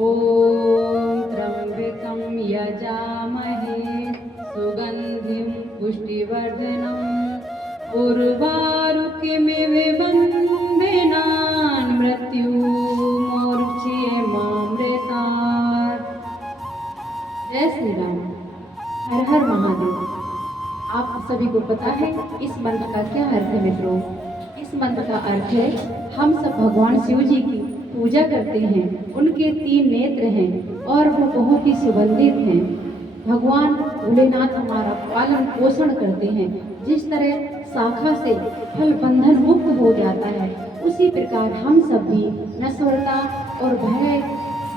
ॐ त्र्यम्बकं यजामहे सुगन्धिं पुष्टिवर्धनम् उर्वारुकमिव बन्धनान् मृत्युर्मुक्षयेमामृतात्। जय श्री राम। हर हर महादेव। आप सभी को पता है इस मंत्र का क्या अर्थ है मित्रों? इस मंत्र का अर्थ है हम सब भगवान शिव जी की पूजा करते हैं। उनके 3 नेत्र हैं और वो बहुत ही सुगंधित हैं। भगवान भोलेनाथ हमारा पालन पोषण करते हैं। जिस तरह शाखा से फल बंधन मुक्त हो जाता है, उसी प्रकार हम सब भी नश्वरता और भय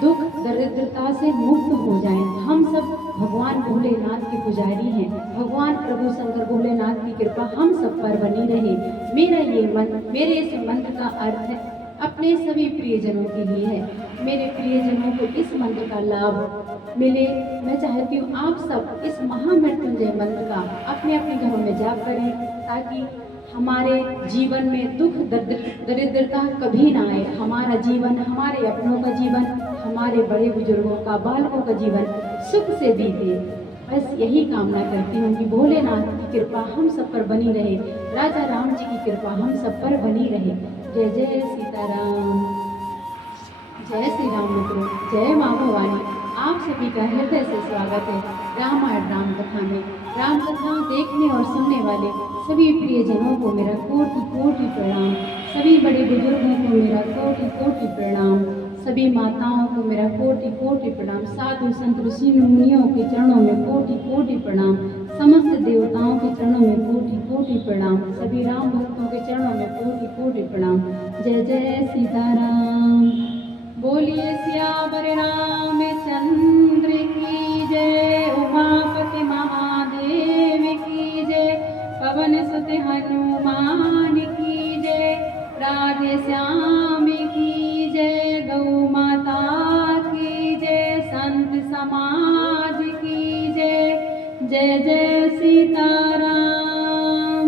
दुख दरिद्रता से मुक्त हो जाएं। हम सब भगवान भोलेनाथ के पुजारी हैं। भगवान प्रभु शंकर भोलेनाथ की कृपा हम सब पर बनी रहे। मेरे इस मंत्र का अर्थ है अपने सभी प्रियजनों के लिए है। मेरे प्रियजनों को इस मंत्र का लाभ मिले, मैं चाहती हूँ आप सब इस महामृत्युंजय मंत्र का अपने अपने घरों में जाप करें, ताकि हमारे जीवन में दुख दरिद्रता कभी ना आए। हमारा जीवन, हमारे अपनों का जीवन, हमारे बड़े बुजुर्गों का, बालकों का जीवन सुख से बीते। बस यही कामना करती हूँ कि भोलेनाथ की कृपा हम सब पर बनी रहे, राजा राम जी की कृपा हम सब पर बनी रहे। जय जय सीताराम। जय श्री राम मित्रों, जय माँ भवानी। आप सभी का हृदय से स्वागत है रामायण राम कथा में। राम कथा देखने और सुनने वाले सभी प्रियजनों को मेरा कोटि कोटि प्रणाम। सभी बड़े बुजुर्गों को मेरा कोटि कोटि प्रणाम। सभी माताओं को मेरा कोटि कोटि प्रणाम। साधु संत ऋषि मुनियों के चरणों में कोटि कोटि प्रणाम। समस्त देवताओं के चरणों में कोटि कोटि प्रणाम। सभी राम भक्तों के चरणों में कोटि कोटि प्रणाम। जय जय सीताराम। बोलिए सियावर रामचंद्र की जय। उमापति महादेव की जय। पवन सुत हनुमान की जय। राधे श्याम की जय। गौ माता की जय। संत समाज की जय। जय जय सीताराम।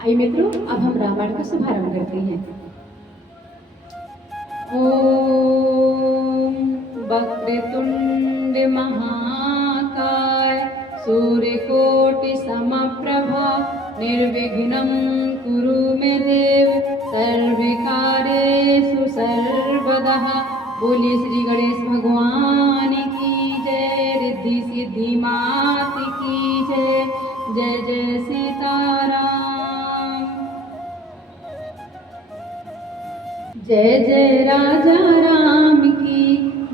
आइए मित्रों, अब हम रामायण का शुभारंभ करते हैं। ओम वक्रतुंड महाकाय सूर्यकोटि समप्रभा निर्विघ्नं कुरु मे देव सर्वकार्येषु सर्वदा। बोलिए श्री गणेश भगवान की जय। रिद्धि सिद्धि मात की जय। जय जय सीताराम। जय जय राजा राम की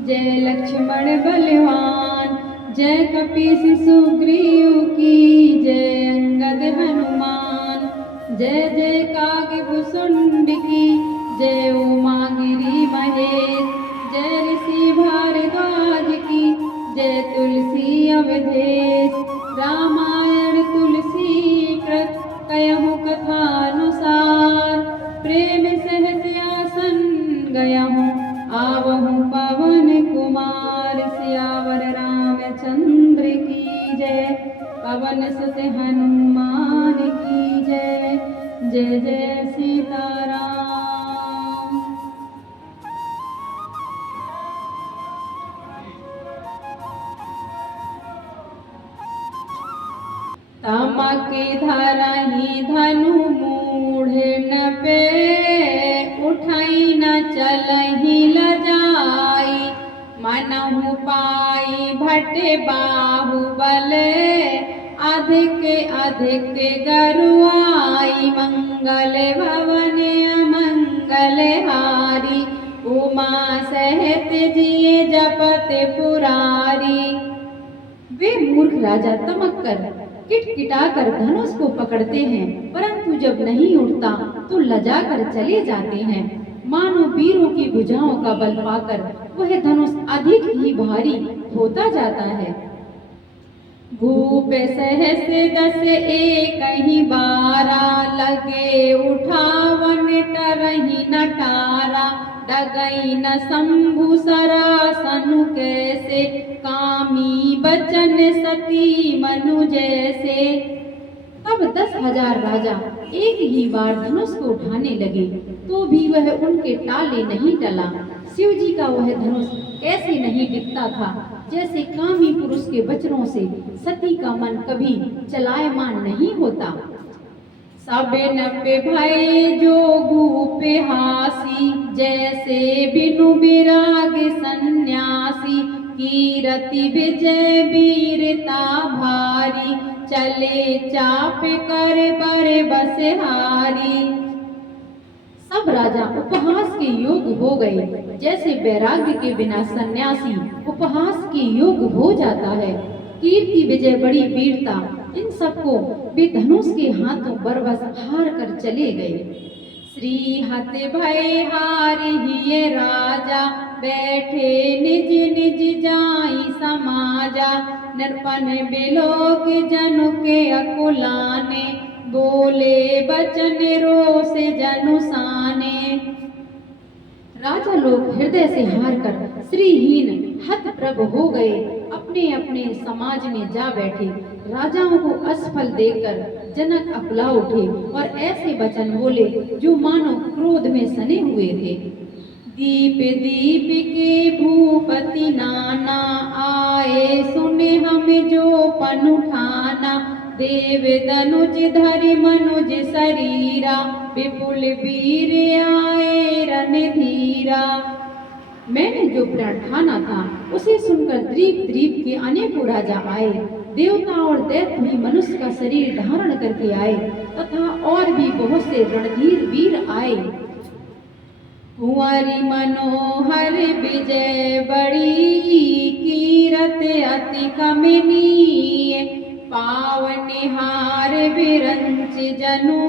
जय। लक्ष्मण बलवान जय। कपीस सुग्रीव की जय। अंगद हनुमान जय जय। कागभूषुंड की जय। उमा गिरी महेश जय। ऋषि भारद्वाज की जय। तुलसी अवधेश रामायण तुलसी कृत कयहु कथानुसार। प्रेम सहत आसन गयहु आवहु पवन कुमार। सियावर रामचंद्र की जय। पवन सुत हनुमान की जय। जय जय सीताराम। तमक धरहि धनु मूढ़ न पे। उठई न चलहि लजाई। मनहु पाई भट बाहुबल। अधिक अधिक गरुआई। मंगल भवन अमंगल हारी। उमा सहित जिए जपत पुरारी। वे मूर्ख राजा तमक कर किटकिटा कर धनुष को पकड़ते हैं, परंतु जब नहीं उठता तो लजा कर चले जाते हैं। मानो वीरों की भुजाओं का बल पाकर वह धनुष अधिक ही भारी होता जाता है। भूप सहस 10 एक ही बारा। लगे उठावन टरहि नटारा। डगई न शंभु सरासनु कैसे। कामी बचन सती मनु जैसे। तब 10,000 राजा एक ही बार धनुष को उठाने लगे तो भी वह उनके टाले नहीं टला। शिव जी का वह धनुष कैसे नहीं दिखता था, जैसे कामी पुरुष के वचनों से सती का मन कभी चलायमान नहीं होता। सबे नपे भय जोगु पे हासी, जैसे बिनु विराग सन्यासी। कीरति विजय वीरता भारी, चले चाप कर बरे बसहारी। सब राजा उपहास के योग हो गए, जैसे वैराग्य के बिना सन्यासी उपहास के योग हो जाता है। कीर्ति विजय बड़ी वीरता, इन सबको वे धनुष के हाथों बरबस हार कर चले गए। श्री हत भय हारि हिये राजा, बैठे निज निज जाई समाजा। नरपन बिलोक जनु के अकुलाने, बोले बचन रोष जनु साने। राजा लोग हृदय से हार कर श्रीहीन हतप्रभ हो गए, अपने अपने समाज में जा बैठे। राजाओं को असफल देखकर जनक अकुला उठे और ऐसे वचन बोले जो मानो क्रोध में सने हुए थे। दीप दीप के भूपति नाना, आए सुने हमें जो पन उठाना। देव दनुज धरि मनुज शरीरा, विपुल वीर आए रणधीरा। मैंने जो प्रण ठाना था उसे सुनकर द्वीप द्वीप के अनेकों राजा आए। देवता और दैत्य भी मनुष्य का शरीर धारण करके आए तथा और भी बहुत से रणधीर वीर आए। कुंवरी मनोहर विजय बड़ी, कीरत अति कमनीय। पावनिहार विरंच जनु,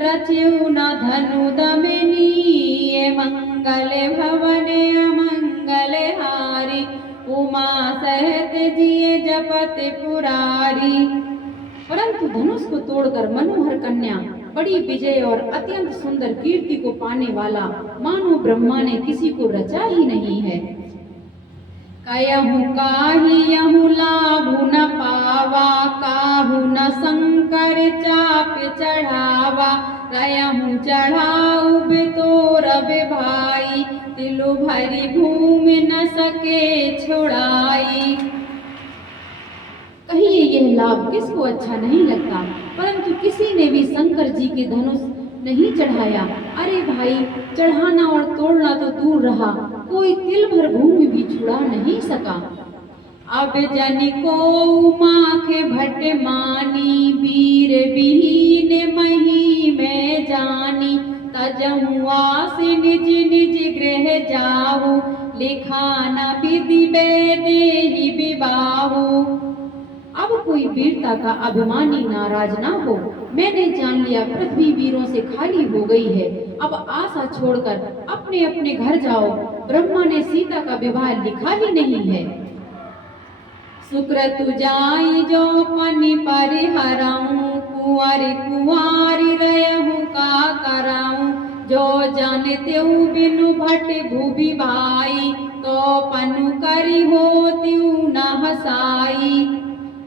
रचयु न धनु दमनीय। मंगल भवन अमंगल हारी, उमा सहित जिये जपत पुरारी। परंतु धनुष को तोड़कर मनोहर कन्या, बड़ी विजय और अत्यंत सुंदर कीर्ति को पाने वाला मानो ब्रह्मा ने किसी को रचा ही नहीं है। कयहु काहियहु लाभु न पावा, काहु न शंकर चाप चढ़ावा। रयहु चढ़ाऊ बितोर भाई, तिलु भरी भूमि न सके छुड़ाई। कहिए यह लाभ किसको अच्छा नहीं लगता, परंतु किसी ने भी शंकर जी के धनुष नहीं चढ़ाया। अरे भाई, चढ़ाना और तोड़ना तो दूर रहा, कोई तिल भर भूमि भी छुड़ा नहीं सका। अब जन को माखे भट मानी, वीर विहीन मही में जानी। तजहु आस निज निज गृह जाहु, लिखा न विधि बेदेहि विबाहु। अब कोई वीरता का अभिमानी नाराज ना हो। मैंने जान लिया पृथ्वी वीरों से खाली हो गई है, अब आशा छोड़कर अपने अपने घर जाओ। ब्रह्मा ने सीता का विवाह लिखा ही नहीं है। सुकृतु जाई जो पनि परिहराऊं, कुंवारी कुंवारी रहूं का कराऊं। जो जानते बिनु भट भूवि भाई, तो पनु करी होती न हसाई।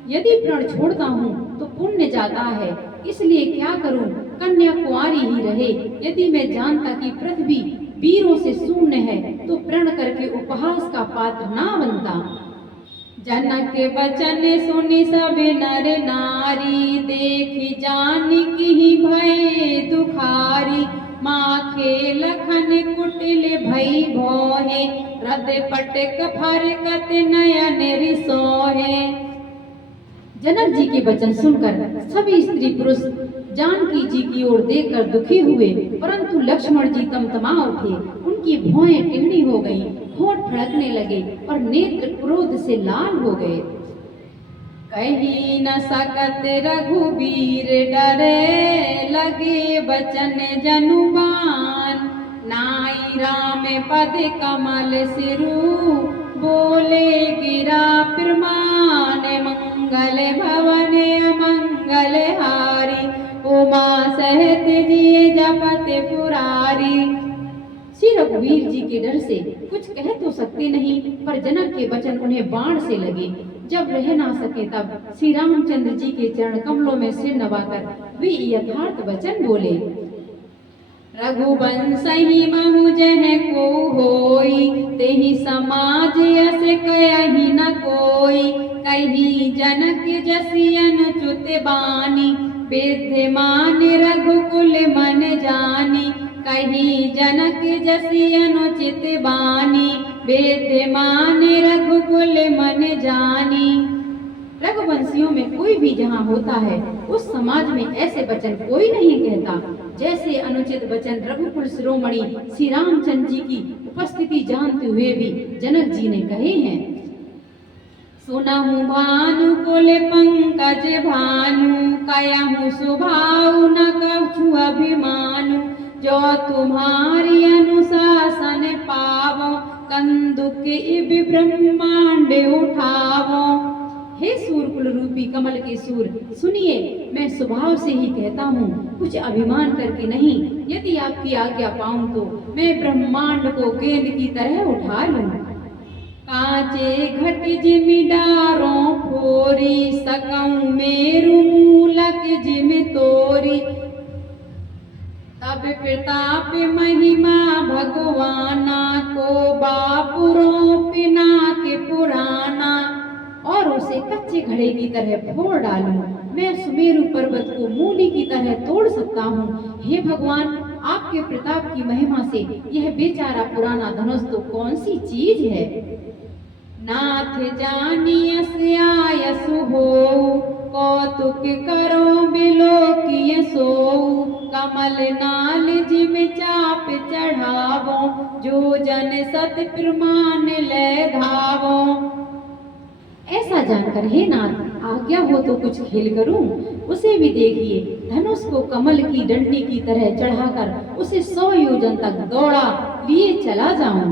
यदि प्रण छोड़ता हूँ तो पुण्य जाता है, इसलिए क्या करूं, कन्या कुंवारी ही रहे। यदि मैं जानता कि पृथ्वी वीरों से शून्य है तो प्रण करके उपहास का पात्र ना बनता। जनक के वचन सुनि सब नर नारी, देखी जानकी ही भय दुखारी। माखे लखन कुटिल भई भोहे, हृदय पटक फरकत नयन रिसोहे। जनक जी के वचन सुनकर सभी स्त्री पुरुष जानकी जी की ओर देखकर दुखी हुए, परंतु लक्ष्मण जी तमतमा उठे। उनकी भौहें टेढ़ी हो गईं, होंठ फड़कने लगे और नेत्र क्रोध से लाल हो गए। कही न सकत रघुबीर डरे, लगे बचन जनुबान। नाई राम पद कमल सिरु, बोले गिरा प्रमाण। मंगल भवन अमंगल हारी, उमा सहित जिये जपत पुरारी। श्री रघुवीर जी के डर से कुछ कह तो सकते नहीं, पर जनक के वचन उन्हें बाण से लगे। जब रह ना सके तब श्री रामचंद्र जी के चरण कमलों में सिर नवाकर वे यथार्थ वचन बोले। रघुवंशहि महु जह को होई, तेहि समाज यस कहि न कोई। कही जनक जसि अनुचुत बानी, विद्यमान रघुकुल मन जानी। कही जनक जसि अनुचित बानी, विद्यमान रघुकुल मन जानी। रघुवंशियों में कोई भी जहाँ होता है उस समाज में ऐसे वचन कोई नहीं कहता जैसे अनुचित वचन रघुकुल शिरोमणि श्री रामचंद्र जी की उपस्थिति जानते हुए भी जनक जी ने कहे हैं। सुनहु भानु कुल पंकज भानु, कयहु सुभाउ न कछु अभिमानु। जो तुम्हारी अनुशासन पावो, कंदुक इब ब्रह्मांड उठावो। हे सूरकुल रूपी कमल के सूर, सुनिए, मैं स्वभाव से ही कहता हूँ, कुछ अभिमान करके नहीं। यदि आपकी आज्ञा पाऊं तो मैं ब्रह्मांड को गेंद की तरह उठा लूं। कांचे घट जिमि डारों फोरी, सकऊं मेरु मूलक जिम तोरी। तब प्रताप महिमा भगवाना, को बापुरों पिना के पुराना। और उसे कच्चे घड़े की तरह फोड़ डालूं। मैं सुमेरु पर्वत को मूली की तरह तोड़ सकता हूँ। हे भगवान, आपके प्रताप की महिमा से यह बेचारा पुराना धनुष तो कौन सी चीज है। नाथ जानियस आयसु होऊ, कौतुक करो बिलोकिय सोऊ। कमल नाल जिम चाप चढ़ावो, जो जन सत प्रमाण ले धावो। ऐसा जानकर हे नाथ, आज्ञा हो तो कुछ खेल करूं। उसे भी देखिए, धनुष को कमल की डंडी की तरह चढ़ाकर उसे 100 योजन तक दौड़ा लिए चला जाऊं।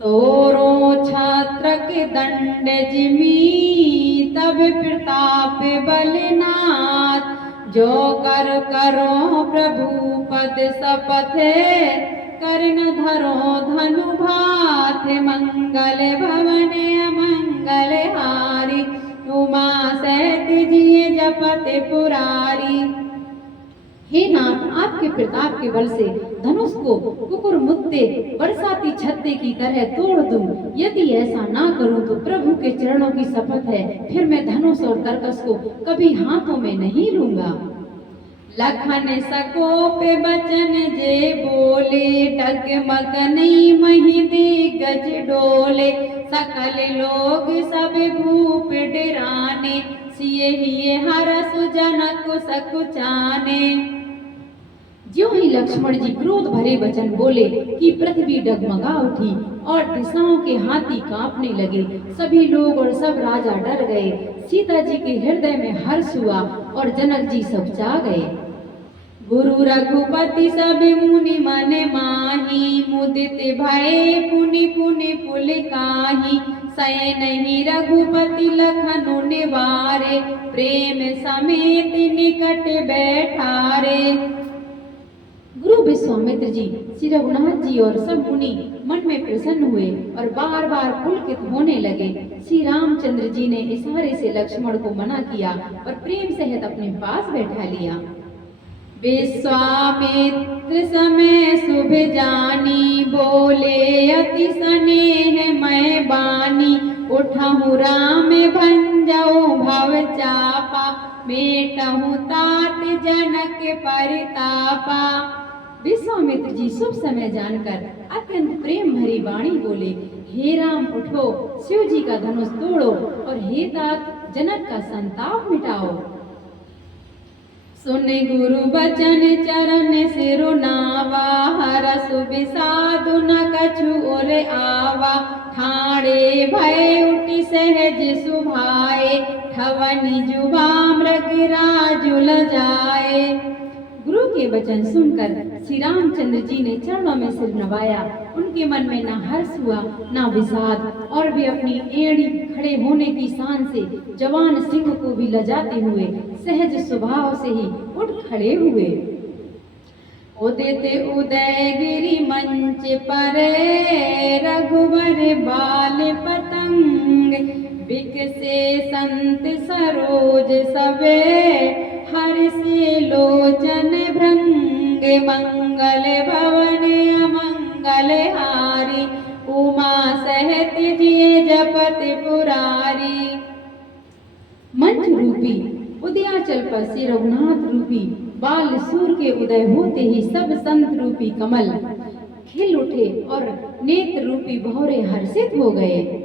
तोरो छात्र के दंड जिमी, तब प्रताप बलनाथ। जो कर करो प्रभु पद शपथ, कर्ण धरो धनु भाथ। मंगल भवन अमंगल हारी, उमा सहित जिय जपत पुरारी। हे नाथ, आपके प्रताप के बल से धनुष को कुकुर मुत्ते बरसाती छत्ते की तरह तोड़ दूं। यदि ऐसा ना करूं तो प्रभु के चरणों की शपथ है, फिर मैं धनुष और तरकस को कभी हाथों में नहीं लूंगा। लखन सकोप बचन जे बोले, डगमग नहीं मही दिग्गज डोले। सकल लोग सब भूप डराने, सिए हिये हरस जनक सकुचाने। ज्यों ही लक्ष्मण जी क्रोध भरे वचन बोले कि पृथ्वी डगमगा उठी और दिशाओं के हाथी कांपने लगे। सभी लोग और सब राजा डर गए। सीता जी के हृदय में हर्ष हुआ और जनक जी सकुचा गए। गुरु रघुपति सब मुनि मन माही, मुदित भय पुनि पुनि पुल काही। सय नहीं रघुपति लखनु निवारे, प्रेम समेत निकट बैठारे। गुरु विश्वामित्र जी, श्री रघुनाथ जी और सब मुनि मन में प्रसन्न हुए और बार बार पुलकित होने लगे। श्री रामचंद्र जी ने इशारे से लक्ष्मण को मना किया और प्रेम सहित अपने पास बैठा लिया। विश्वामित्र समय शुभ जानी, बोले अति स्नेह मैं बानी। उठहु राम भंजऊ भव चापा, मेटहु तात जनक परितापा। विश्वामित्र जी शुभ समय जानकर अत्यंत प्रेम भरी वाणी बोले, हे राम उठो, शिव जी का धनुष तोड़ो और हे तात जनक का संताप मिटाओ। सुन गुरु बचन चरण सिरु नावा, हरस विषादु न कछु उर आवा। ठाणे भय उठि सहज सुभाए, ठवनि जुबा मृग राजु लजाए। गुरु के वचन सुनकर श्री रामचंद्र जी ने चरणों में सिर नवाया। उनके मन में न हर्ष हुआ न विषाद और वे अपनी एड़ी खड़े होने की शान से जवान सिंह को भी लजाते हुए सहज स्वभाव से ही उठ खड़े हुए। उदित उदयगिरि मंच पर, रघुवर बाल पतंग। बिकसे संत सरोज सबे, हर्षे लोचन भृंग, मंगल भवन अमंगल हारी, उमा सहत जिय जपत पुरारी। मंच रूपी उदयाचल पर श्री रघुनाथ रूपी बाल सूर के उदय होते ही सब संत रूपी कमल खिल उठे और नेत्र रूपी भौरे हर्षित हो गए।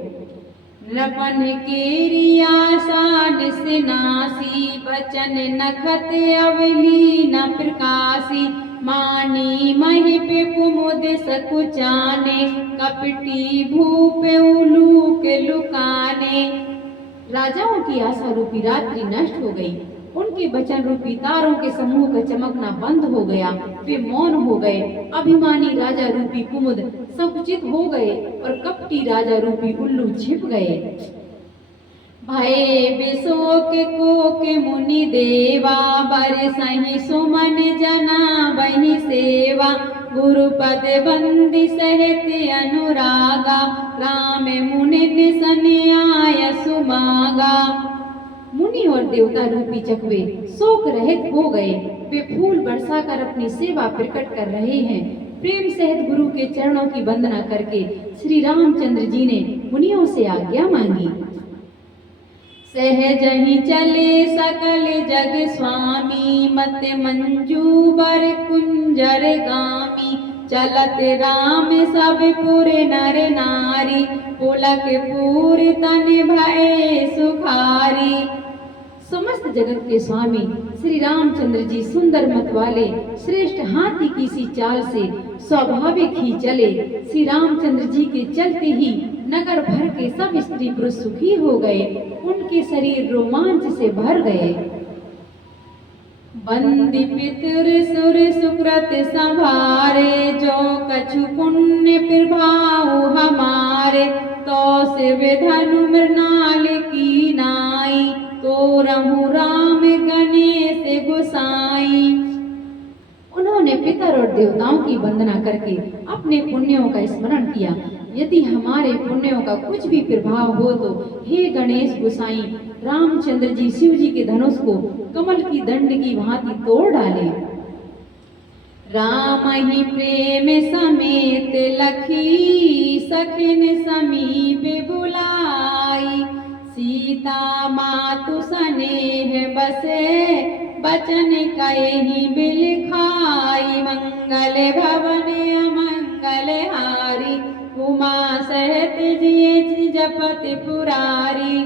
नपन केरी आशा निसनासी, बचन नखत अवली न प्रकाशी, मानी महिप कुमुद सकुचाने, कपटी भूप उलूक लुकाने। राजाओं की आशा रूपी रात्रि नष्ट हो गई, उनके वचन रूपी तारों के समूह का चमकना बंद हो गया, वे मौन हो गए। अभिमानी राजा रूपी कुमुद संकुचित हो गए और कपटी राजा रूपी उल्लू छिप गए। भये विशोक कोक मुनि देवा, बरसहि सुमन जना बहि सेवा, गुरुपद बंदी सहित अनुरागा, राम मुनि सन्याय सुमागा। मुनि और देवता रूपी चकवे शोक रहित हो गए, वे फूल बरसाकर अपनी सेवा प्रकट कर रहे हैं। प्रेम सहित गुरु के चरणों की वंदना करके श्री रामचंद्र जी ने मुनियों से आज्ञा मांगी। सहज ही चले सकल जग स्वामी, मत मंजू बर कुंजर गामी, चलत राम सब पुर नर नारी, पुलक पूर तन भय सुखारी। समस्त जगत के स्वामी श्री रामचंद्र जी सुंदर मत वाले श्रेष्ठ हाथी की सी चाल से स्वाभाविक ही चले। श्री रामचंद्र जी के चलते ही नगर भर के सब स्त्री पुरुष सुखी हो गए, उनके शरीर रोमांच से भर गए। बंदी पितर सुर सुकृत संभारे, जो कछु पुण्य प्रभाव हमारे, तो से विधनु मृणाल की नाई, तो रहु राम गणेश गोसाई। उन्होंने पितर और देवताओं की वंदना करके अपने पुण्यों का स्मरण किया। यदि हमारे पुण्यों का कुछ भी प्रभाव हो तो हे गणेश गोसाई, रामचंद्र जी शिव जी के धनुष को कमल की दंड की भांति तोड़ डाले। राम ही प्रेम समेत लखी, सखिन समीप बुलाई, सीता मातु स्नेह बसे, बचन कहि बिलखाई, मंगल भवन अमंगल हारी, उमा सहित जिय जपत पुरारी।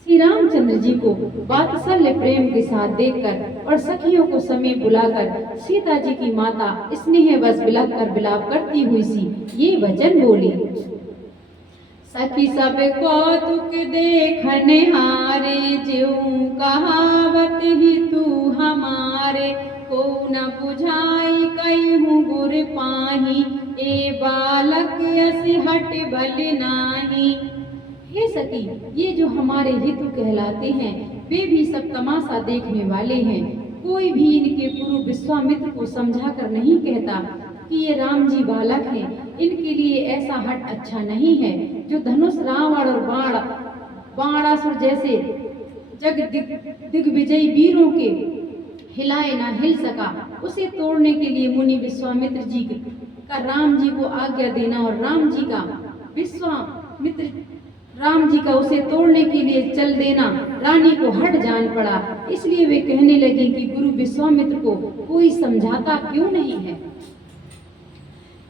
श्री रामचंद्र जी को वात्सल्य प्रेम के साथ देखकर और सखियों को समीप बुलाकर सीता जी की माता स्नेह बस बिलख कर विलाप करती हुई सी ये वचन बोली। सखी सब कौतुक देखने हारे, ज्यों कहावत ही तू हमारे, को न बुझाई कहूँ गुर पाही, ए बालक यसी हट बल नाही। हे सखी, ये जो हमारे हितु कहलाते हैं वे भी सब तमाशा देखने वाले हैं। कोई भी इनके गुरु विश्वामित्र को समझा कर नहीं कहता कि ये राम जी बालक हैं। इनके लिए ऐसा हट अच्छा नहीं है। जो धनुष रावण और बाणासुर जैसे जग दिग्विजयी वीरों के हिलाए ना हिल सका, उसे तोड़ने के लिए मुनि विश्वामित्र जी का राम जी को आज्ञा देना और राम जी का उसे तोड़ने के लिए चल देना रानी को हट जान पड़ा। इसलिए वे कहने लगे कि गुरु विश्वामित्र को कोई समझाता क्यों नहीं है।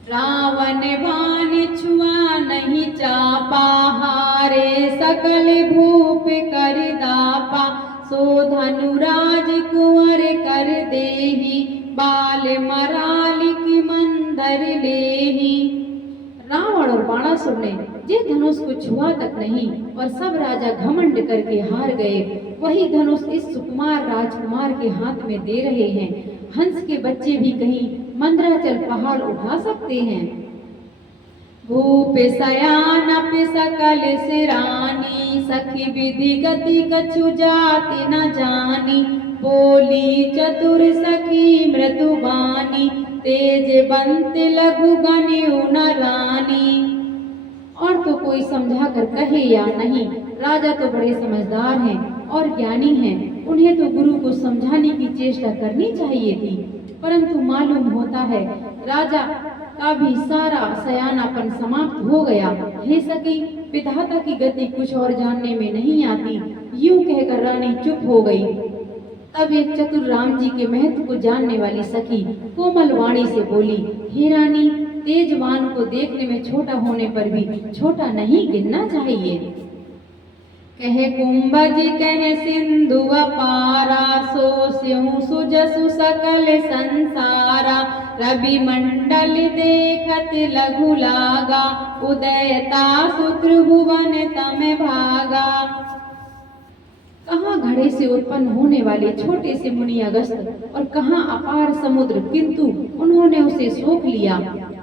रावण बाण छुआ नहीं चापा, हारे सकल भूप कर दापा, सो धनुराज कुंवर कर देही, बाल मराल की मंदर लेही। रावण और बाणासुर ने जिस धनुष को छुआ तक नहीं और सब राजा घमंड करके हार गए, वही धनुष इस सुकुमार राजकुमार के हाथ में दे रहे हैं। हंस के बच्चे भी कहीं मंदराचल पहाड़ उठा सकते हैं। भूप सयान पे सकल सिरानी, सखी विधि गति कछु जाति न जानी, बोली चतुर सखी मृदुबानी, तेज बंत लघु गण्यु न रानी। और तो कोई समझा कर कहे या नहीं, राजा तो बड़े समझदार हैं और ज्ञानी हैं, उन्हें तो गुरु को समझाने की चेष्टा करनी चाहिए थी, परंतु मालूम होता है राजा का भी सारा सयानापन समाप्त हो गया। हे सखी, विधाता की गति कुछ और जानने में नहीं आती। यूं कहकर रानी चुप हो गई। तब एक चतुर राम जी के महत्व को जानने वाली सखी कोमल वाणी से बोली, हे रानी, तेजवान को देखने में छोटा होने पर भी छोटा नहीं गिनना चाहिए। कहे कुंभज कहे सिंधु अपारा, सो स्यों सुजसु सकल संसारा। रवि मंडल देखत लघु लागा, उदयता त्रिभुवन तम भागा। कहाँ घड़े से उत्पन्न होने वाले छोटे से मुनि अगस्त और कहाँ अपार समुद्र, किंतु उन्होंने उसे सोख लिया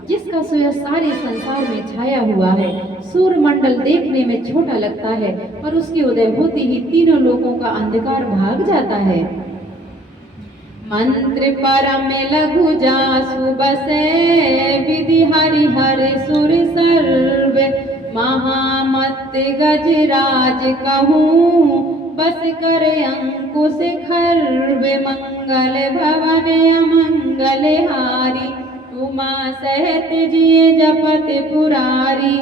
जिसका सूर्य सारे संसार में छाया हुआ है। सूर्य मंडल देखने में छोटा लगता है पर उसके उदय होते ही तीनों लोगों का अंधकार भाग जाता है। मंत्र परम लघु जासु बसे, विधि हरिहर सुर सर्व। महामत गजराज कहूँ, बस कर अंकुश खर्व। मंगल भवन अमंगल हारी, उमा सहित जिए जपत पुरारी।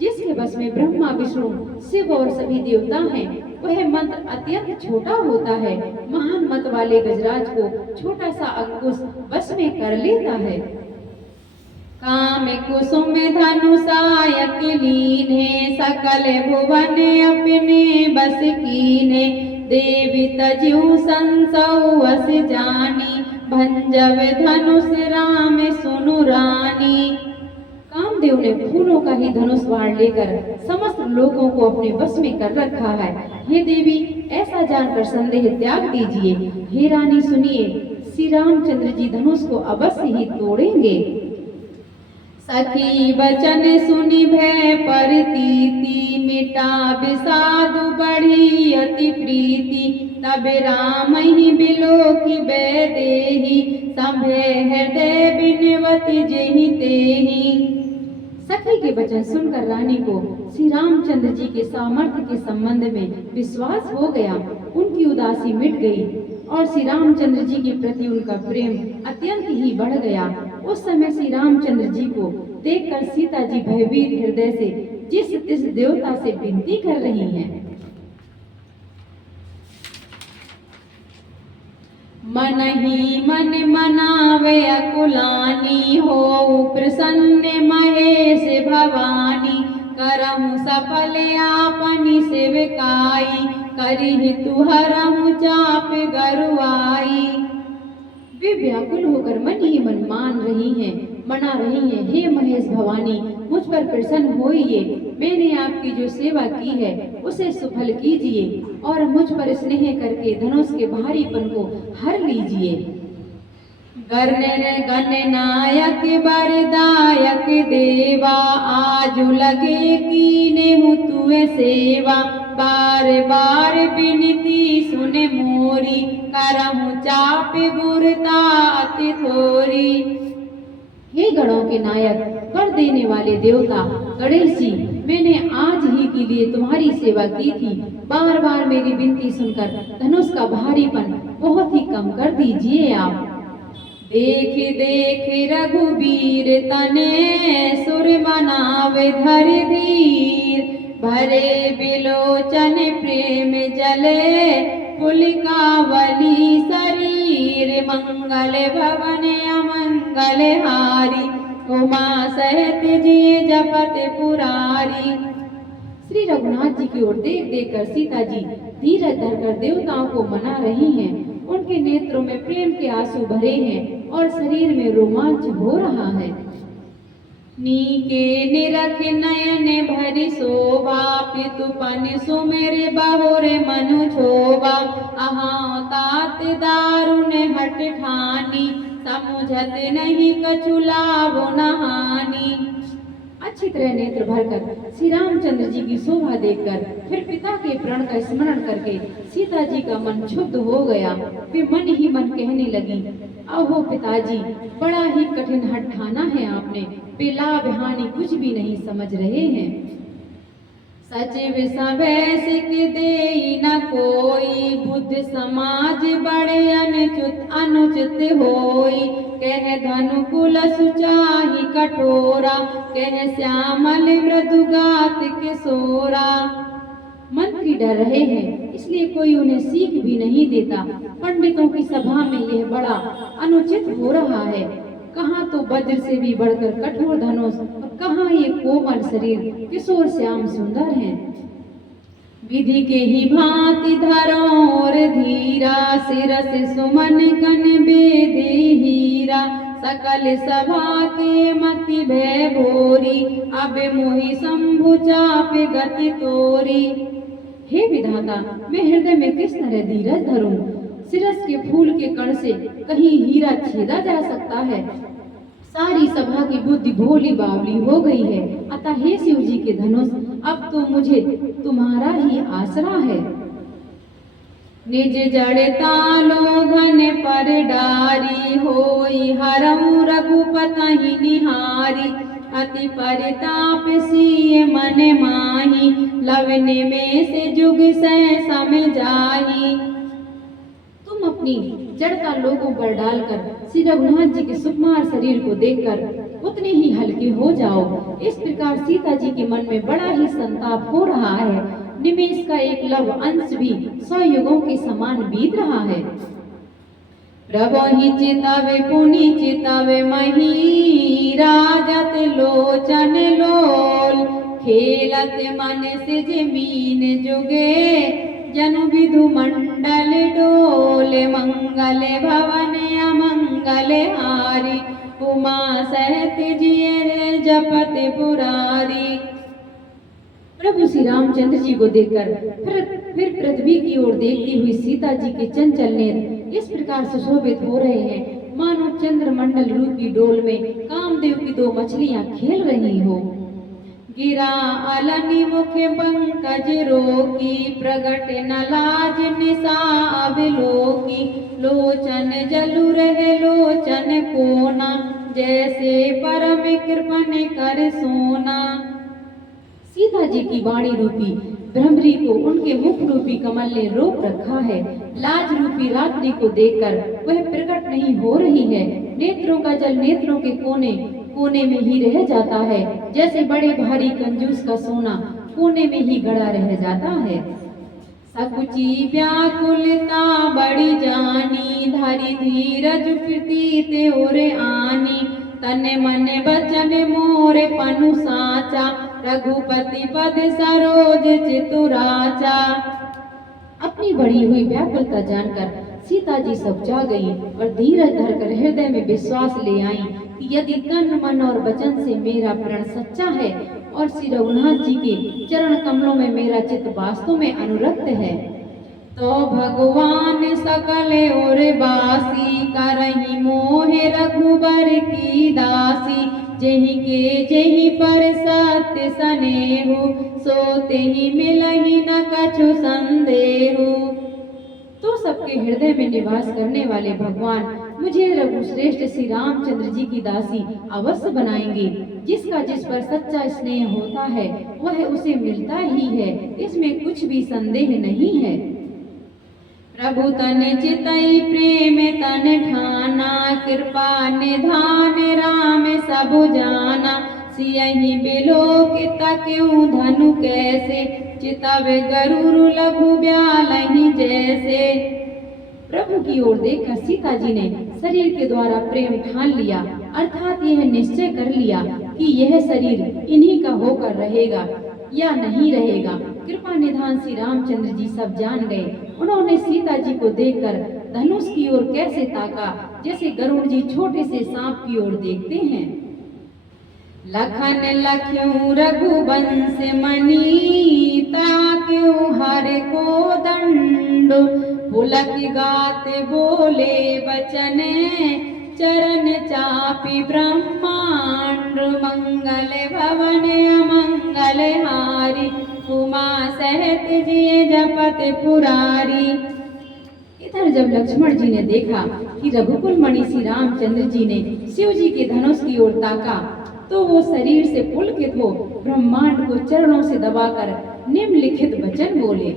जिसके बस में ब्रह्मा विष्णु शिव और सभी देवता हैं, वह मंत्र अत्यंत छोटा होता है। महान मत वाले गजराज को छोटा सा अंकुश बस में कर लेता है। काम कुसुम धनुषायक लीने, सकल भुवन अपने बस कीने। देवी तजू संसौ अस जानी, भंजव धनुष राम सुनु रानी। कामदेव ने फूलों का ही धनुष बाण लेकर समस्त लोगों को अपने बस में कर रखा है। हे देवी, ऐसा जानकर संदेह त्याग दीजिए। हे रानी सुनिए, श्री रामचंद्र जी धनुष को अवश्य ही तोड़ेंगे। सखी वचन सुनि भय परतीति, मिटा विषाद बढ़ी अति प्रीति। तब राम ही बिलोकि बैदेहि, सभे हृदय बिनवति जेहि तेहि। सखी के वचन सुनकर रानी को श्री रामचंद्र जी के सामर्थ्य के संबंध में विश्वास हो गया। उनकी उदासी मिट गई और श्री रामचंद्र जी के प्रति उनका प्रेम अत्यंत ही बढ़ गया। उस समय श्री रामचंद्र जी को देखकर सीता जी भयभीत हृदय से जिस तिस देवता से विनती कर रही हैं। मन ही मन मनावे अकुलानी, हो प्रसन्न महेश भवानी। करहु सफल आपनि सेवकाई, करिहि तुहरहु चाप गरुआई। वे व्याकुल होकर मन ही मन मना रही हैं, हे महेश भवानी, मुझ पर प्रसन्न होइए। मैंने आपकी जो सेवा की है उसे सफल कीजिए और मुझ पर स्नेह करके धनुष के भारीपन को हर लीजिए। गणनायक वरदायक देवा, आजु लगे कीनेहु तुए सेवा। बार बार विनती सुने मोरी, करहु चाप गुरता अति थोरी। हे गणों के नायक, वर देने वाले देवता गणेश जी, मैंने आज ही के लिए तुम्हारी सेवा की थी। बार बार मेरी विनती सुनकर धनुष का भारीपन बहुत ही कम कर दीजिए आप। देख देख रघुवीर तने, सुर मनावे धर धीर। भरे बिलोचन प्रेम जले, पुलिकावली शरीर। मंगल भवन अमंगल हारी, उमा सहित जिए जपत पुरारी। श्री रघुनाथ जी की ओर देख देख कर सीता जी धीरज धरकर देवताओं को मना रही हैं। उनके नेत्रों में प्रेम के आंसू भरे हैं और शरीर में रोमांच हो रहा है। नीके निरख नयन भरि शोभा, पितुपन सुमेर बहुरे मनु छोभा। अहाँ तात दारुण हट ठानी, समुझत नहीं कछु लाभ नहानी। अच्छी तरह नेत्र भरकर श्री रामचंद्र जी की शोभा देखकर फिर पिता के प्रण का स्मरण करके सीता जी का मन क्षुब्ध हो गया। वे मन ही मन कहने लगी, अहो पिताजी, बड़ा ही कठिन हठ ठाना है आपने। वे लाभ हानि कुछ भी नहीं समझ रहे हैं। सचिव सवैसिक देई न कोई, बुद्ध समाज बड़े अनुचित होई। कह धनुकुल सुचाही कठोरा, कह श्यामल मृदुगात किशोरा। मंत्री डर रहे हैं, इसलिए कोई उन्हें सीख भी नहीं देता। पंडितों की सभा में यह बड़ा अनुचित हो रहा है। कहाँ तो वज्र से भी बढ़कर कठोर धनुष और कहाँ ये कोमल शरीर किशोर श्याम सुंदर हैं। विधि के ही भांति धरो और धीरा, शिरस सुमन कन बेदे हीरा। सकल सभा के मति भय भोरी, अब मोहि शंभु चाप गति तोरी। हे विधाता, मैं हृदय में किस तरह धीरज धरूं? शिरस के फूल के कण से कहीं हीरा छेदा जा सकता है? सारी सभा की बुद्धि भोली बावली हो गई है। अतः हे शिव जी के धनुष, अब तो मुझे तुम्हारा ही आसरा है। निज जड़ता लोगन पर डारी, होई हरऊ रघुपति निहारी। अति परिताप सिय मन माही, लवने में से जुग से सम जाही। तुम अपनी जड़ता लोगों पर डालकर श्री रघुनाथ जी के सुकुमार शरीर को देखकर उतने ही हल्के हो जाओ। इस प्रकार सीता जी के मन में बड़ा ही संताप हो रहा है। निमेष का एक लव अंश भी 100 युगों के समान बीत रहा है। प्रभु ही चितावे पुनि चितावे मही, राजत लोचन लोल। खेलत मन से जमीन जुगे, जनु विधु मंडल डोले। मंगल भवन अमंगल हारी, उमा सहत जिये जपत पुरारी। प्रभु श्री रामचंद्र जी को देखकर फिर पृथ्वी की ओर देखती हुई सीता जी के चंचल नेत्र इस प्रकार सुशोभित हो रहे हैं, मानो चंद्रमंडल रूपी डोल में कामदेव की 2 मछलियां खेल रही हो। गिरा अलनि मुख पंकज रोकी, प्रगट न लाज निशा अवलोकी। लोचन जलु रहे लोचन कोना, जैसे परम कृपन कर सोना। सीता जी की वाणी रूपी भ्रमरी को उनके मुख रूपी कमल ने रोक रखा है। लाज रूपी रात्रि को देखकर वह प्रकट नहीं हो रही है। नेत्रों का जल नेत्रों के कोने कोने में ही रह जाता है, जैसे बड़े भारी कंजूस का सोना कोने में ही गड़ा रह जाता है। सकुची व्याकुलता बड़ी जानी, धारी धीरज प्रीति और आनी। तन मन बचन मोरे पनु साचा, रघुपति पद सरोज चितुराचा। अपनी बढ़ी हुई व्याकुलता जानकर सीता जी सब जा गईं और धीरज धरकर हृदय में विश्वास ले आईं कि यदि तन मन और वचन से मेरा प्रण सच्चा है और श्री रघुनाथ जी के चरण कमलों में मेरा चित्त वास्तव में अनुरक्त है, तो भगवान सकल और बासी। करही मोहे रघुबर की दासी, जेहि के जेहि पर सत्य सनेहु। सोते ही मिलहि न कछु संदेहु। तो सबके हृदय में निवास करने वाले भगवान मुझे रघुश्रेष्ठ श्री रामचंद्र जी की दासी अवश्य बनाएंगे। जिसका जिस पर सच्चा स्नेह होता है वह उसे मिलता ही है, इसमें कुछ भी संदेह नहीं है। प्रभु तन चितई प्रेम तन ठाना, कृपा निधान राम सब जाना। सियहि बिलोकित क्यों धनु कैसे, चितव गरुर लघु ब्यालहि जैसे। प्रभु की ओर देखकर सीता जी ने शरीर के द्वारा प्रेम ठान लिया, अर्थात यह निश्चय कर लिया कि यह शरीर इन्हीं का होकर रहेगा या नहीं रहेगा। कृपा निधान श्री रामचंद्र जी सब जान गए। उन्होंने सीता जी को देखकर धनुष की ओर कैसे ताका, जैसे गरुड़ जी छोटे से सांप की ओर देखते हैं। लखन लख्यूं रघुवंश मणि, ताक्यों हर को दंड। पुलक गात बोले बचन, चरण चापी ब्रह्मांड। मंगल भवन अमंगल हारी, उमा सहत जिये जपत पुरारी। इधर जब लक्ष्मण जी ने देखा कि रघुकुल मणि श्री रामचंद्र जी ने शिव जी के धनुष की ओर ताका, तो वो शरीर से पुलकित हो ब्रह्मांड को चरणों से दबाकर निम्नलिखित वचन बोले।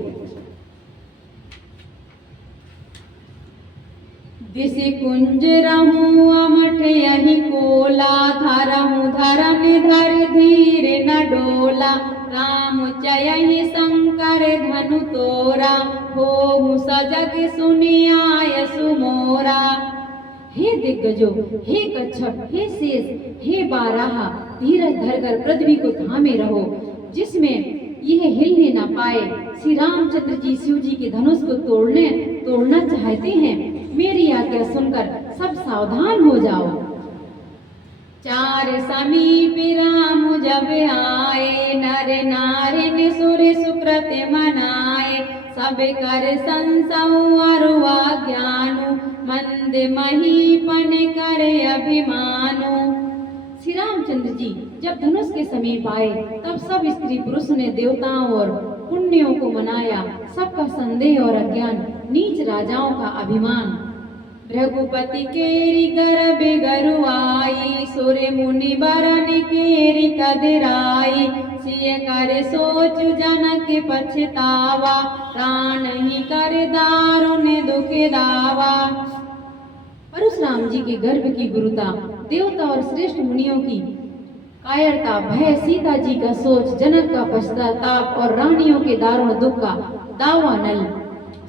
दिसि कुंज रहूं अमठ यही कोला, धरहूं धरन धर धीर न डोला, राम चयहि शंकर धनु तोरा, होहु सजग सुनियाय सुमोरा। हे दिग्गजो, हे कच्छप, हे शेष, हे बाराहा, धीरज धरकर पृथ्वी को थामे रहो, जिसमें यह हिलने ना पाए। श्री रामचंद्र जी शिव जी के धनुष को तोड़ना चाहते हैं। मेरी आज्ञा सुनकर सब सावधान हो जाओ। चार समीप राम जब आए, नर नारिन सुर सुकृत मनाए, सब कर संसौ अरुआ ज्ञानु, मंद महीपन करे अभिमानु। श्री रामचंद्र जी जब धनुष के समीप आए तब सब स्त्री पुरुष ने देवताओं और पुण्यों को मनाया, सबका संदेह और अज्ञान, नीच राजाओं का अभिमान। रघुपति केरी गर्भ गरु आई, सुर मुनि बरन केरी कदराई, सिय कर सोच जनक पछतावा, प्राण ही कर दारुण दुख दावा। परशुराम जी के गर्भ की गुरुता, देवता और श्रेष्ठ मुनियों की कायरता, भय, सीता जी का सोच, जनक का पश्चाताप और रानियों के दारुण दुख का दावा नल।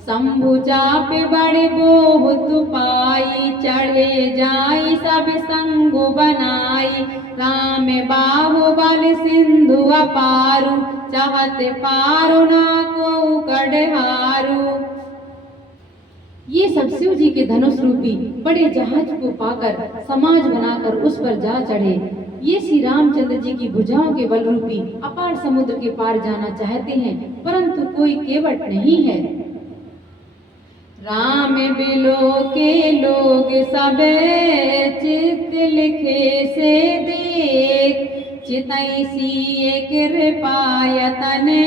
शंभु चाप बड़े बहुत पाई, चढ़े जाई सब संगु बनाई, राम बाहुबल सिंधु अपारु, चाहत पारो ना को कड़हारू। ये सब शिव जी के धनुष रूपी बड़े जहाज को पाकर समाज बनाकर उस पर जा चढ़े। ये श्री रामचंद्र जी की भुजाओं के बल रूपी अपार समुद्र के पार जाना चाहते हैं, परंतु कोई केवट नहीं है। राम बिलो के लोग सबे चित लिखे से देख, चितई सी कृपायतने,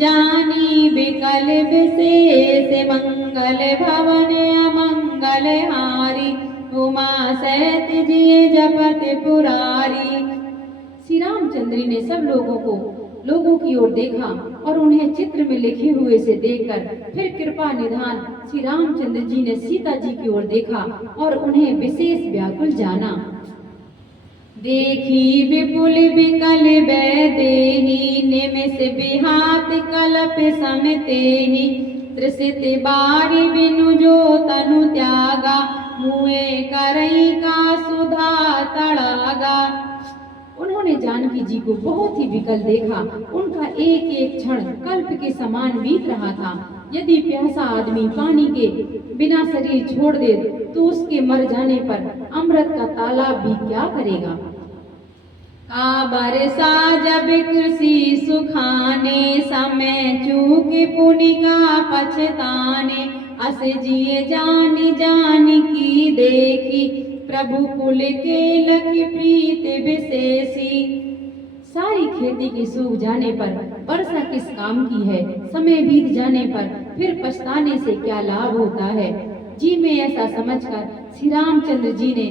जानी बिकल विशेष, मंगल भवन अमंगल हारी, उमा सहित जिय जपत पुरारी। श्री रामचंद्र ने सब लोगों की ओर देखा और उन्हें चित्र में लिखे हुए से देखकर फिर कृपा निधान श्री रामचंद्र जी ने सीता जी की ओर देखा और उन्हें विशेष व्याकुल जाना। देखी विपुल विकल वैदेही, निमिष विहात कल्प समतेहि, त्रिसित बारी बिनु जो तनु त्यागा, मुए करई का सुधा तड़ागा। उन्होंने जानकी जी को बहुत ही विकल देखा। उनका एक एक क्षण कल्प के समान बीत रहा था। यदि प्यासा आदमी पानी के बिना शरीर छोड़ दे तो उसके मर जाने पर अमृत का तालाब भी क्या करेगा। बरसा जब कृषि सुखाने, समय चूक पुनिका पछताने, अस जिए जान की देखी, प्रभु कुल के लखी प्रीत विशेषी। सारी खेती के सूख जाने पर वर्षा किस काम की है, समय बीत जाने पर फिर पछताने से क्या लाभ होता है। जी में ऐसा समझकर श्री रामचंद्र जी ने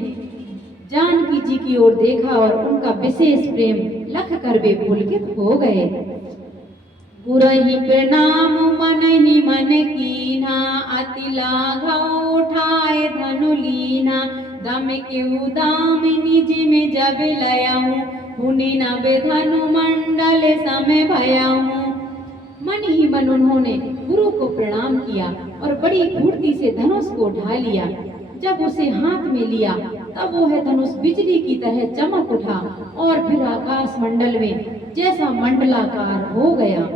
जानकी जी की ओर देखा और उनका विशेष प्रेम लख कर वे पुलकित हो गए। गुरहि प्रणाम मन ही मन कीना, अति लाघव उठाए धनु लीना, दम के उदाम निज में जब लयाऊं, हुनि नभ धनु मंडल समय भयाऊं। मन ही मन उन्होंने गुरु को प्रणाम किया और बड़ी फुर्ती से धनुष को उठा लिया। जब उसे हाथ में लिया तब वह धनुष बिजली की तरह चमक उठा और फिर आकाश मंडल में जैसा मंडलाकार हो गया।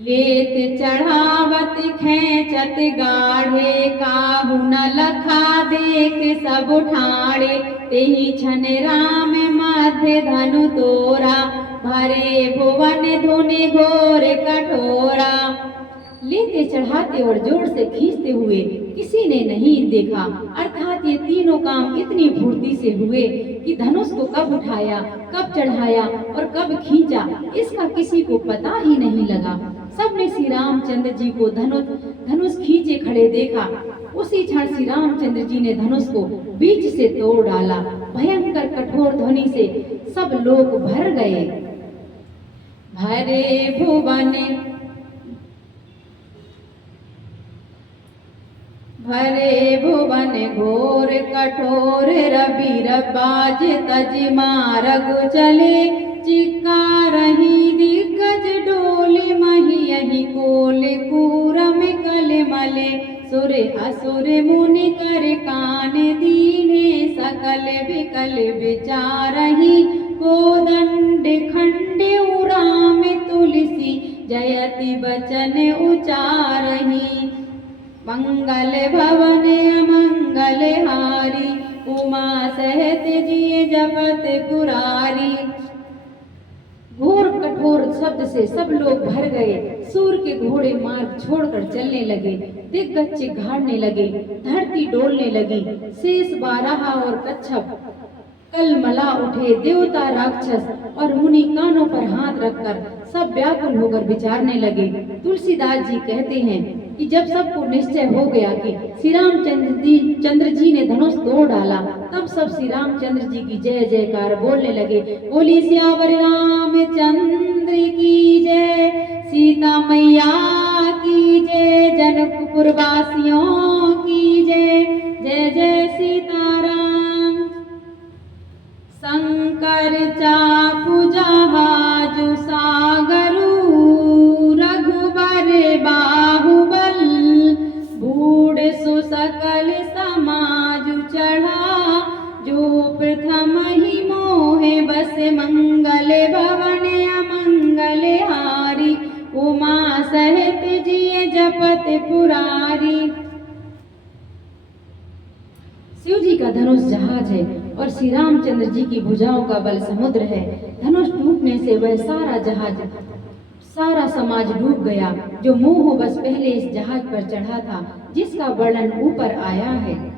लेत चढ़ावत खेचत गाढ़े, काहू न लखा देख सब ठाड़े, तेहि छन राम मध्य धनु तोरा, भरे भुवन धुनि घोर कठोरा। लेते चढ़ाते और जोर से खींचते हुए किसी ने नहीं देखा, अर्थात ये तीनों काम इतनी फुर्ती से हुए कि धनुष को कब उठाया, कब चढ़ाया और कब खींचा इसका किसी को पता ही नहीं लगा। सबने श्री रामचंद्र जी को धनुष खींचे खड़े देखा। उसी क्षण श्री रामचंद्र जी ने धनुष को बीच से तोड़ डाला। भयंकर कठोर ध्वनि से सब लोग भर गए। भरे भुवन घोर कठोर रवि बाज तज मारगु चले चिक्कारहि दिग्गज डोली मही यही कोल कूरम कल मले सुर असुर मुनि कर कान दीने सकल विकल विचारहि कोदंड खंड उराम तुलसी जयति बचन उचारहि मंगल भवन अमंगल हारी उमा सहित जिय जपत पुरारी। घोर कठोर शब्द से सब लोग भर गए। सूर के घोड़े मार्ग छोड़कर चलने लगे। दिग्गज चिघाड़ने लगे, धरती डोलने लगी। शेष बारहा और कच्छप कलमला उठे। देवता राक्षस और मुनि कानों पर हाथ रखकर सब व्याकुल होकर विचारने लगे। तुलसीदास जी कहते हैं कि जब सबको निश्चय हो गया कि श्री रामचंद्र जी ने धनुष तोड़ डाला, तब सब श्री रामचंद्र जी की जय जयकार बोलने लगे। बोली सियावर रामचंद्र की जय, सीता मैया की जय, जनकपुर वासियों की जय, जय जय सीताराम। शंकर चाकु जहाजु सागरू रघुबर बाहुबल बूढ़ सुसकल समाजु चढ़ा जो प्रथम ही मोहे बस मंगल भवन अमंगल हारी उमा सहित जिय जपत पुरारी। शिव जी का धनुष जहाज है और श्री रामचंद्र जी की भुजाओं का बल समुद्र है। धनुष टूटने से वह सारा जहाज, सारा समाज डूब गया जो मोह बस पहले इस जहाज पर चढ़ा था, जिसका वर्णन ऊपर आया है।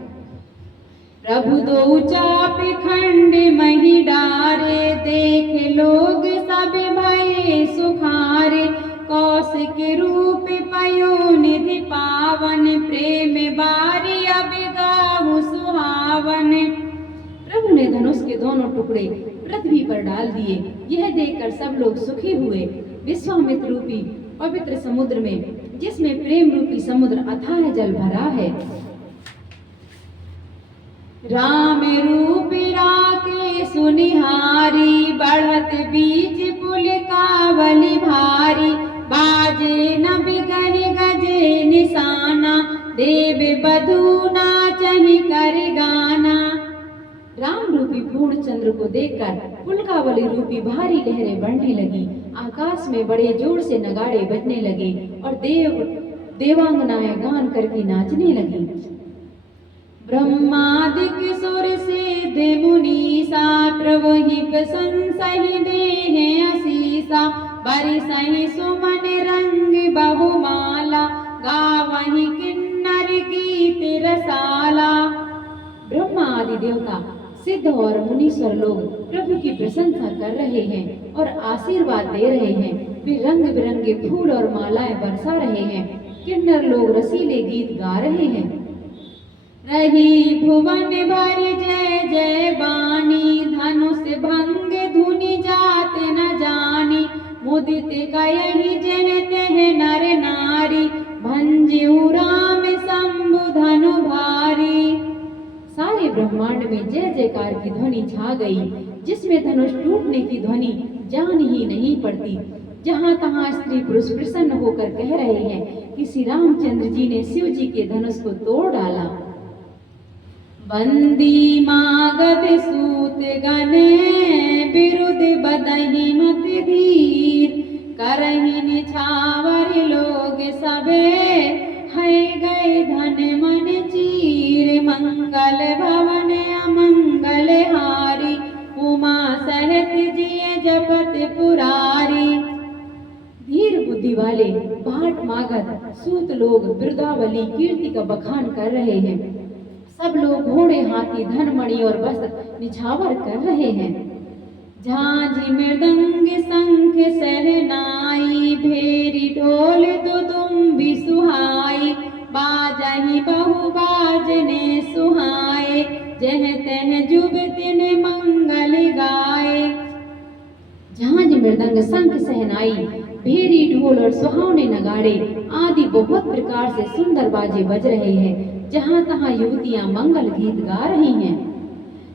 प्रभु दो चाप खंड मही डारे, देख लोग सब भये सुखारे, कौशिक रूप पयो निधि पावन, प्रेम बारी अबिगाहु सुहावन। प्रभु ने धनुष के दोनों टुकड़े पृथ्वी पर डाल दिए। यह देखकर सब लोग सुखी हुए। विश्वामित्र रूपी पवित्र समुद्र में, जिसमें प्रेम रूपी समुद्र अथाह जल भरा है, राम रूप राके सुनिहारी, बढ़त बीच पुल कावली भारी, बाजे न बिगहि गजे निशाना, देव बधू नाचहि कर गाना। राम रूपी पूर्ण चंद्र को देखकर पुलकावली रूपी भारी लहरें बढ़ने लगी। आकाश में बड़े जोर से नगाड़े बजने लगे और देवांगनाएं गान करके नाचने लगी। ब्रह्मादिक सुर सिद्ध मुनीसा, प्रभु ही प्रशंसहि देहि असीसा, बरसहि सुमन रंग बहुमाला, गावहि किन्नर गीत रसाला। ब्रह्मा आदि देवता, सिद्ध और मुनीश्वर लोग प्रभु की प्रशंसा कर रहे हैं और आशीर्वाद दे रहे हैं। वे रंग बिरंगे फूल और मालाएं बरसा रहे हैं। किन्नर लोग रसीले गीत गा रहे हैं। रही भुवन भर जय जय बानी, धनुष भंग धुनि जात न जानी, मुदित कयहि जह तह नर नारी, भंजऊ राम शंभु धनु भारी। सारे ब्रह्मांड में जय जयकार की ध्वनि छा गई, जिसमें धनुष टूटने की ध्वनि जान ही नहीं पड़ती। जहाँ तहाँ स्त्री पुरुष प्रसन्न होकर कह रहे हैं कि श्री रामचंद्र जी ने शिव जी के धनुष को तोड़ डाला। बंदी मागध सूत गने, बिरुद बदहि मत धीर, करहि निछावर लोग सबे, है गए धन मन चीर, मंगल भवन अमंगल हारी, उमा सहित जिय जपत पुरारी। धीर बुद्धि वाले भाट मागध सूत लोग बिरुदावली कीर्ति का बखान कर रहे हैं। सब लोग घोड़े हाथी धन मणि और वस्त्र निछावर कर रहे हैं। झांझी मृदंग शंख सहनाई, भेरी ढोल दुदुम्बी सुहाई, बाजहि बहु बाजने सुहाए, जह तह जुब तिन मंगल गाए। झांझ मृदंग शंख सहनाई, भेरी ढोल और सुहावने नगाड़े आदि बहुत प्रकार से सुंदर बाजे बज रहे हैं। जहाँ तहाँ युवतियां मंगल गीत गा रही हैं।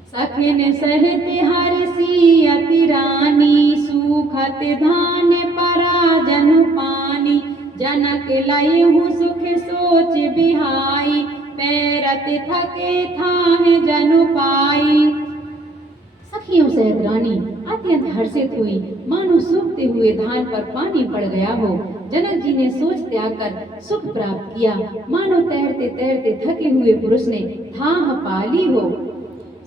सखिन सहित हरसी अति रानी, सूखत धान पराजनु पानी, जनक लयहु सुख सोच बिहाई, पैरत थके थाह जनु पाई। सखियों सहित रानी अत्यंत हर्षित हुई, मानो सूखते हुए धान पर पानी पड़ गया हो। जनक जी ने सोच त्याग कर सुख प्राप्त किया, मानो तैरते तैरते थके हुए पुरुष ने थाह पाली हो।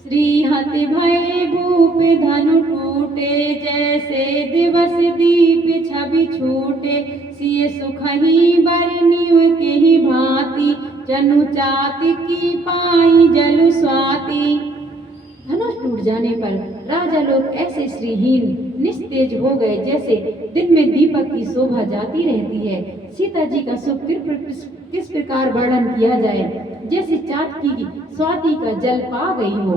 श्रीहति भय भूप धनु टूटे, जैसे दिवस दीप छवि छूटे, सिय सुखहि बरनियु केहि भांति, जनु चाति की पाई जलु स्वाति। धनुष टूट जाने पर राजा लोग ऐसे श्रीहीन निस्तेज हो गए जैसे दिन में दीपक की शोभा जाती रहती है। सीता जी का सुख किस प्रकार वर्णन किया जाए, जैसे चाँद की स्वाति का जल पा गई हो।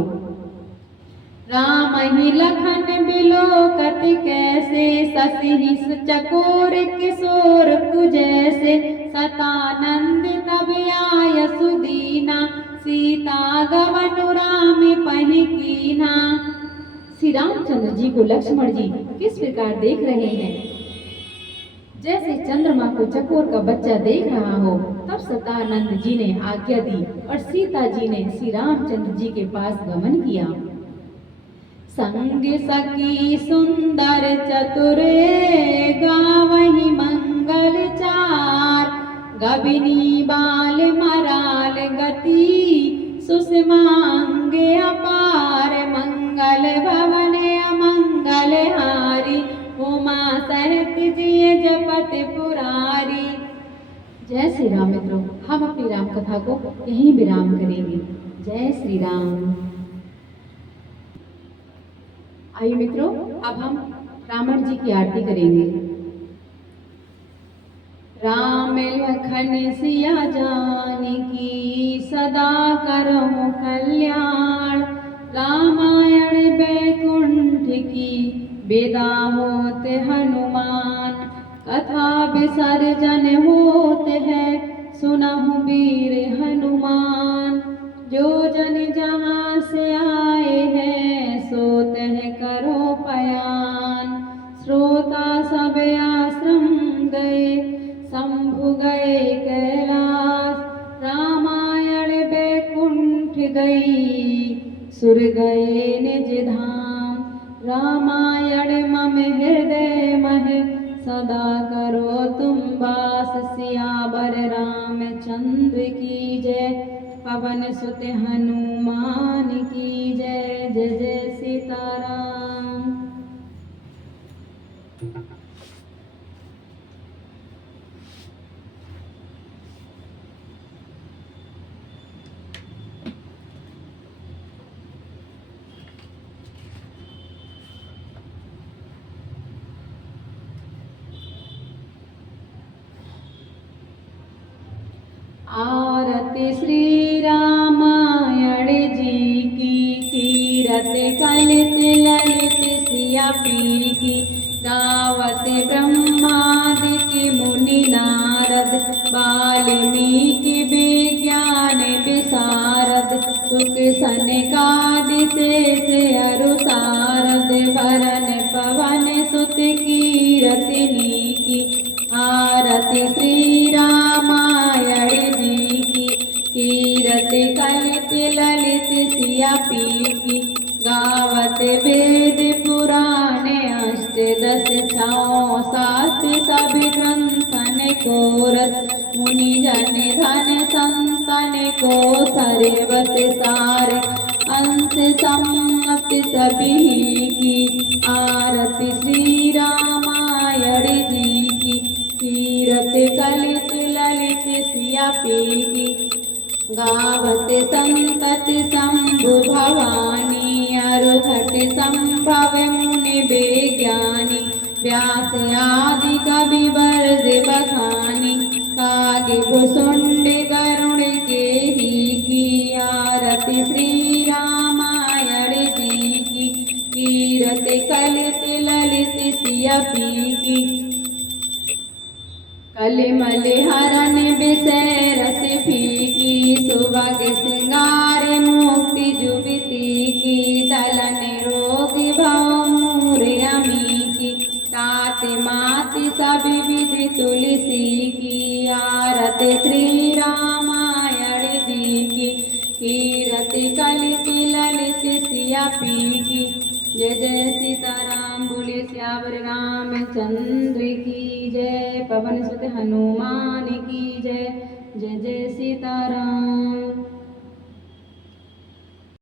राम ही लखन बिलोकत कैसे, शशि चकोर किशोर कुजैसे, सतानंद तब आय सुदीना, सीता गवन राम पहि कीन्हा। श्री रामचंद्र जी को लक्ष्मण जी किस प्रकार देख रहे हैं, जैसे चंद्रमा को चकोर का बच्चा देख रहा हो। तब सतानंद जी ने आज्ञा दी और सीता जी ने श्री रामचंद्र जी के पास गमन किया। संग सखी सुंदर चतुरे, गावहि मंगल चार, गबिनी बाल मराल गति, सुषमांगे अपार, मंगल भवन अमंगल हारी, उमा सहित जिय जपत पुरारी। जय श्री राम मित्रों, हम अपनी राम कथा को यहीं विराम करेंगे। जय श्री राम। आइए मित्रों, अब हम रावण जी की आरती करेंगे। राम लखन सिया जानकी, सदा करहु कल्याण, रामायण बैकुंठ की, बेदा होत हनुमान, कथा विसर्जन होत है, सुनहु वीर हनुमान। जो जन जहाँ से आए हैं, सो तह करो पयान, श्रोता सब आश्रम गए, शंभु गए कैलाश, रामायण बैकुंठ गई, सुर गए निज धाम, रामायण मम हृदय मह, सदा करो तुम वास, सियावर रामचंद्र की जय, पवन सुत हनुमान की जय। जय जय सीताराम। आरती श्री रामायण जी की, कीरत कलित ललित सिया पी की, गावत ब्रह्मादि मुनि नारद, वाल्मीकि विज्ञान विशारद, सुख सनकादि शेष अरु सारद, भरन पवन सुत कीरतिनी की। आरती श्री रामायण जी की, कीरत कलित ललित सिया पी की, गावत वेद पुराण अष्टदश छौ शास्त्र, सब ग्रंथन को रस, मुनि जन धन संतन को सर्वस सार, अंश सम्मत सभी की। आरती श्री रामायण जी की, कीरत कलित ललित सिया पी की, गावत संतत शंभु भवानी, अरुघट संभव मुनि आदि कवि बरज बखानी कागे भुसुंड गरुड़ के ही की आरती श्री रामायण जी की कीरत कलित ललित सिया पी की कलिमल हरण विषय रस फीकी सुभग श्रृंगार मुक्ति जुबिती की दलन रोग भव मूर अमी की तात माति सब विधि तुलसी की आरत श्री रामायण जी की कीरत कलित ललित सिया पी की जय जय सीताराम बोले श्यावर रामचंद्र की जय पवन सुत हनुमान की जय जय जय सीताराम।